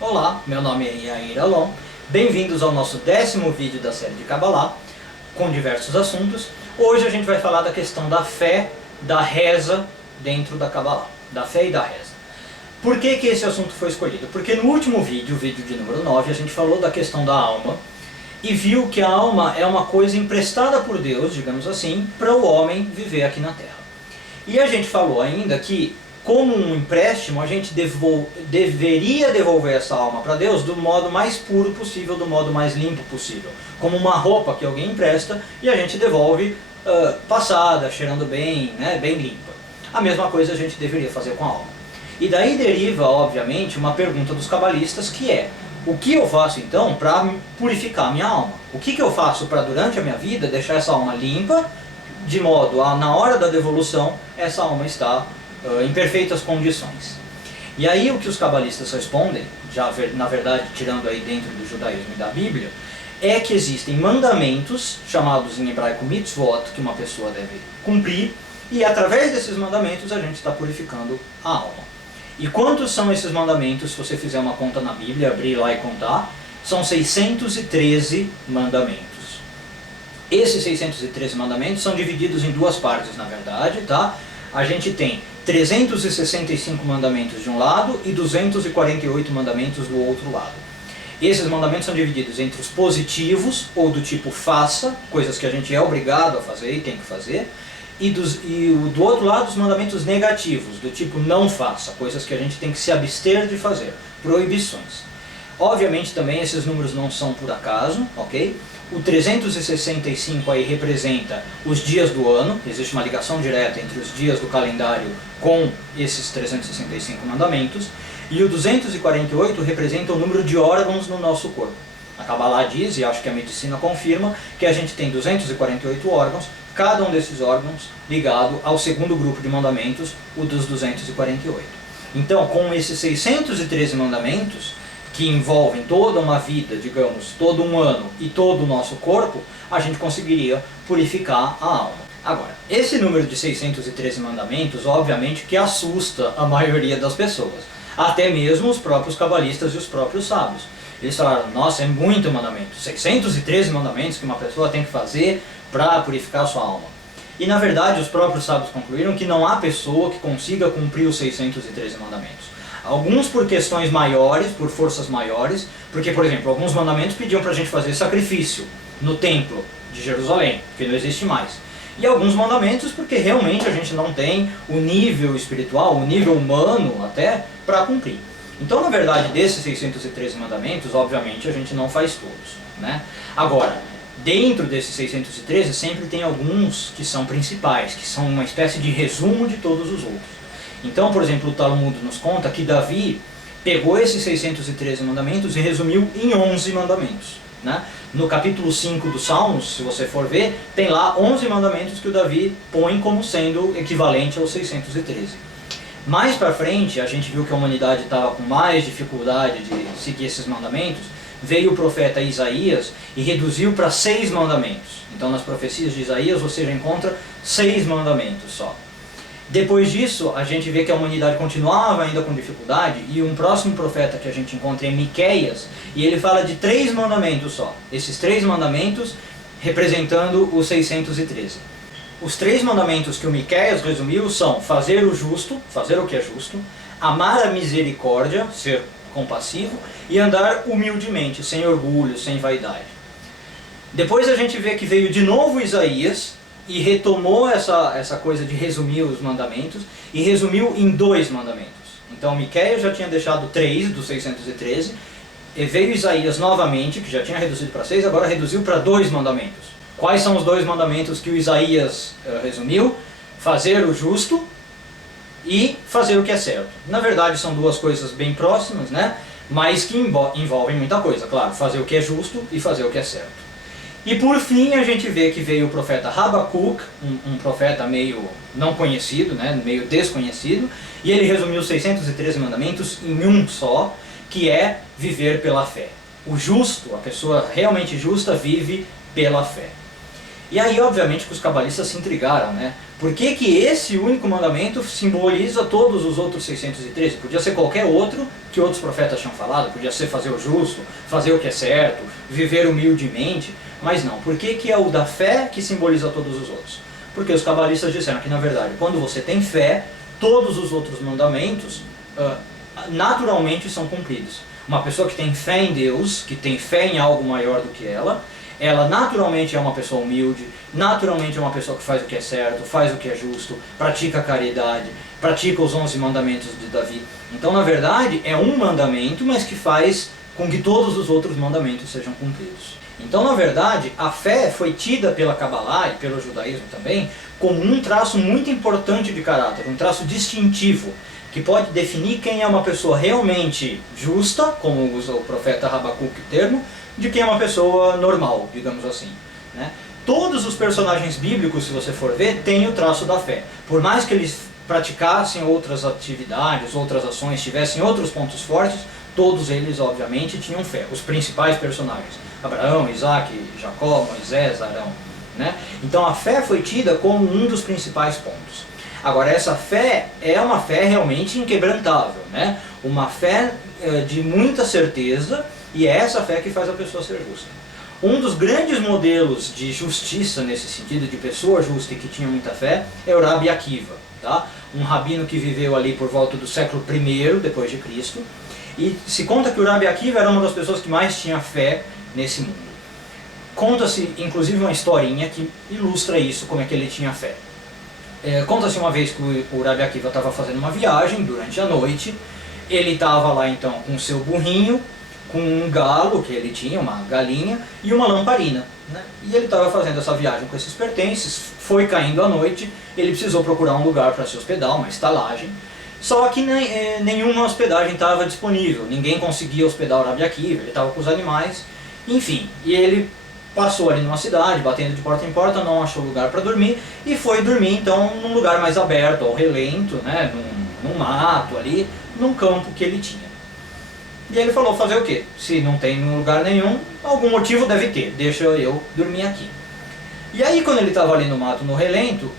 Olá, meu nome é Yair Alon, bem-vindos ao nosso 10º vídeo da série de Kabbalah, com diversos assuntos. Hoje a gente vai falar da questão da fé, da reza dentro da Kabbalah, da fé e da reza. Por que esse assunto foi escolhido? Porque no último vídeo, o vídeo de número 9, a gente falou da questão da alma e viu que a alma é uma coisa emprestada por Deus, digamos assim, para o homem viver aqui na Terra. E a gente falou ainda que, como um empréstimo, a gente deveria devolver essa alma para Deus do modo mais puro possível, do modo mais limpo possível. Como uma roupa que alguém empresta e a gente devolve passada, cheirando bem, né, bem limpa. A mesma coisa a gente deveria fazer com a alma. E daí deriva, obviamente, uma pergunta dos cabalistas que é: o que eu faço então para purificar a minha alma? O que eu faço para, durante a minha vida, deixar essa alma limpa, de modo a, na hora da devolução, essa alma está em perfeitas condições? E aí o que os cabalistas respondem, já na verdade tirando aí dentro do judaísmo e da Bíblia, é que existem mandamentos, chamados em hebraico mitzvot, que uma pessoa deve cumprir, e através desses mandamentos a gente está purificando a alma. E quantos são esses mandamentos? Se você fizer uma conta na Bíblia, abrir lá e contar, são 613 mandamentos. Esses 613 mandamentos são divididos em duas partes, na verdade, tá? A gente tem 365 mandamentos de um lado e 248 mandamentos do outro lado. Esses mandamentos são divididos entre os positivos, ou do tipo faça, coisas que a gente é obrigado a fazer e tem que fazer, e do outro lado os mandamentos negativos, do tipo não faça, coisas que a gente tem que se abster de fazer, proibições. Obviamente também esses números não são por acaso, ok? O 365 aí representa os dias do ano, existe uma ligação direta entre os dias do calendário com esses 365 mandamentos, e o 248 representa o número de órgãos no nosso corpo. A Kabbalah diz, e acho que a medicina confirma, que a gente tem 248 órgãos, cada um desses órgãos ligado ao segundo grupo de mandamentos, o dos 248. Então, com esses 613 mandamentos, que envolvem toda uma vida, digamos, todo um ano e todo o nosso corpo, a gente conseguiria purificar a alma. Agora, esse número de 613 mandamentos, obviamente que assusta a maioria das pessoas, até mesmo os próprios cabalistas e os próprios sábios. Eles falaram: nossa, é muito mandamento, 613 mandamentos que uma pessoa tem que fazer para purificar a sua alma. E na verdade os próprios sábios concluíram que não há pessoa que consiga cumprir os 613 mandamentos. Alguns por questões maiores, por forças maiores, porque, por exemplo, alguns mandamentos pediam para a gente fazer sacrifício no templo de Jerusalém, que não existe mais. E alguns mandamentos porque realmente a gente não tem o nível espiritual, o nível humano até, para cumprir. Então, na verdade, desses 613 mandamentos, obviamente, a gente não faz todos, né? Agora, dentro desses 613, sempre tem alguns que são principais, que são uma espécie de resumo de todos os outros. Então, por exemplo, o Talmud nos conta que Davi pegou esses 613 mandamentos e resumiu em 11 mandamentos, né? No capítulo 5 dos Salmos, se você for ver, tem lá 11 mandamentos que o Davi põe como sendo equivalente aos 613. Mais para frente, a gente viu que a humanidade estava com mais dificuldade de seguir esses mandamentos. Veio o profeta Isaías e reduziu para 6 mandamentos. Então, nas profecias de Isaías você já encontra 6 mandamentos só. Depois disso, a gente vê que a humanidade continuava ainda com dificuldade, e um próximo profeta que a gente encontra é Miqueias, e ele fala de 3 mandamentos só. Esses 3 mandamentos representando os 613. Os 3 mandamentos que o Miqueias resumiu são fazer o justo, fazer o que é justo, amar a misericórdia, ser compassivo, e andar humildemente, sem orgulho, sem vaidade. Depois a gente vê que veio de novo Isaías e retomou essa coisa de resumir os mandamentos e resumiu em 2 mandamentos. Então Miqueias já tinha deixado 3 dos 613, e veio Isaías novamente, que já tinha reduzido para 6, agora reduziu para 2 mandamentos. Quais são os 2 mandamentos que o Isaías resumiu? Fazer o justo e fazer o que é certo. Na verdade são duas coisas bem próximas, né? Mas que envolvem muita coisa, claro. Fazer o que é justo e fazer o que é certo. E por fim a gente vê que veio o profeta Habacuc, um profeta meio não conhecido, né? Meio desconhecido, e ele resumiu os 613 mandamentos em um só, que é viver pela fé. O justo, a pessoa realmente justa, vive pela fé. E aí, obviamente, que os cabalistas se intrigaram, né? Por que que esse único mandamento simboliza todos os outros 613? Podia ser qualquer outro que outros profetas tinham falado, podia ser fazer o justo, fazer o que é certo, viver humildemente, mas não. Por que que é o da fé que simboliza todos os outros? Porque os cabalistas disseram que, na verdade, quando você tem fé, todos os outros mandamentos naturalmente são cumpridos. Uma pessoa que tem fé em Deus, que tem fé em algo maior do que ela naturalmente é uma pessoa humilde, naturalmente é uma pessoa que faz o que é certo, faz o que é justo, pratica a caridade, pratica os 11 mandamentos de Davi. Então, na verdade, é um mandamento, mas que faz com que todos os outros mandamentos sejam cumpridos. Então, na verdade, a fé foi tida pela Kabbalah e pelo judaísmo também como um traço muito importante de caráter, um traço distintivo, que pode definir quem é uma pessoa realmente justa, como usa o profeta Habacuque o termo, de quem é uma pessoa normal, digamos assim, né? Todos os personagens bíblicos, se você for ver, têm o traço da fé. Por mais que eles praticassem outras atividades, outras ações, tivessem outros pontos fortes, todos eles, obviamente, tinham fé. Os principais personagens, Abraão, Isaac, Jacó, Moisés, Arão, né? Então a fé foi tida como um dos principais pontos. Agora, essa fé é uma fé realmente inquebrantável, né? Uma fé de muita certeza, e é essa fé que faz a pessoa ser justa. Um dos grandes modelos de justiça nesse sentido, de pessoa justa e que tinha muita fé, é o Rabi Akiva, tá? Um rabino que viveu ali por volta do século I depois de Cristo, e se conta que o Rabi Akiva era uma das pessoas que mais tinha fé nesse mundo. Conta-se inclusive uma historinha que ilustra isso, como é que ele tinha fé. Conta-se uma vez que o Rabi Akiva estava fazendo uma viagem durante a noite, ele estava lá então com o seu burrinho, com um galo que ele tinha, uma galinha, e uma lamparina, né? E ele estava fazendo essa viagem com esses pertences, foi caindo a noite, ele precisou procurar um lugar para se hospedar, uma estalagem, só que nenhuma hospedagem estava disponível, ninguém conseguia hospedar o Rabi Akiva, ele estava com os animais, enfim, e ele passou ali numa cidade, batendo de porta em porta, não achou lugar para dormir, e foi dormir então num lugar mais aberto, ao relento, né? num mato ali, num campo que ele tinha. E ele falou, fazer o quê? Se não tem lugar nenhum, algum motivo deve ter, deixa eu dormir aqui. E aí quando ele estava ali no mato, no relento,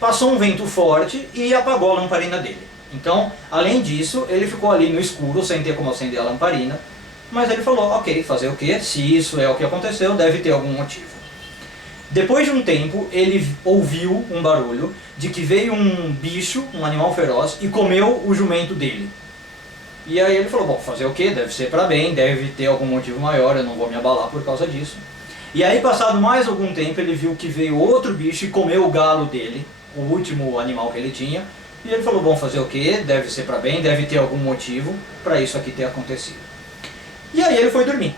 passou um vento forte e apagou a lamparina dele. Então, além disso, ele ficou ali no escuro, sem ter como acender a lamparina, mas ele falou, ok, fazer o quê? Se isso é o que aconteceu, deve ter algum motivo. Depois de um tempo, ele ouviu um barulho de que veio um bicho, um animal feroz, e comeu o jumento dele. E aí ele falou, bom, fazer o quê? Deve ser para bem, deve ter algum motivo maior, eu não vou me abalar por causa disso. E aí, passado mais algum tempo, ele viu que veio outro bicho e comeu o galo dele, o último animal que ele tinha. E ele falou, bom, fazer o quê? Deve ser para bem, deve ter algum motivo para isso aqui ter acontecido. E aí ele foi dormir.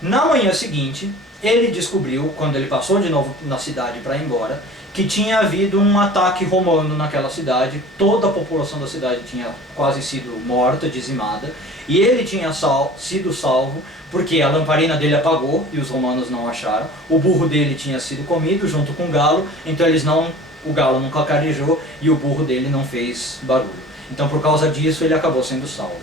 Na manhã seguinte, ele descobriu, quando ele passou de novo na cidade para ir embora, que tinha havido um ataque romano naquela cidade, toda a população da cidade tinha quase sido morta, dizimada, e ele tinha sido salvo porque a lamparina dele apagou e os romanos não acharam, o burro dele tinha sido comido junto com o galo, então o galo não cacarejou e o burro dele não fez barulho. Então por causa disso ele acabou sendo salvo.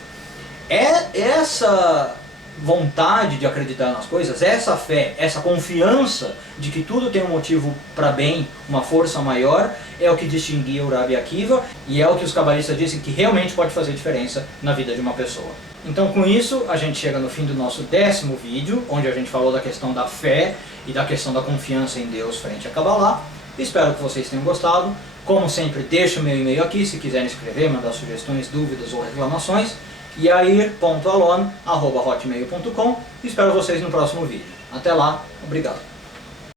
Essa vontade de acreditar nas coisas, essa fé, essa confiança de que tudo tem um motivo para bem, uma força maior, é o que distinguia o Rabi Akiva e é o que os cabalistas dizem que realmente pode fazer diferença na vida de uma pessoa. Então com isso a gente chega no fim do nosso 10º vídeo, onde a gente falou da questão da fé e da questão da confiança em Deus frente a Kabbalah. Espero que vocês tenham gostado. Como sempre, deixo o meu e-mail aqui se quiserem escrever, mandar sugestões, dúvidas ou reclamações. yair.alon@hotmail.com. Espero vocês no próximo vídeo. Até lá, obrigado.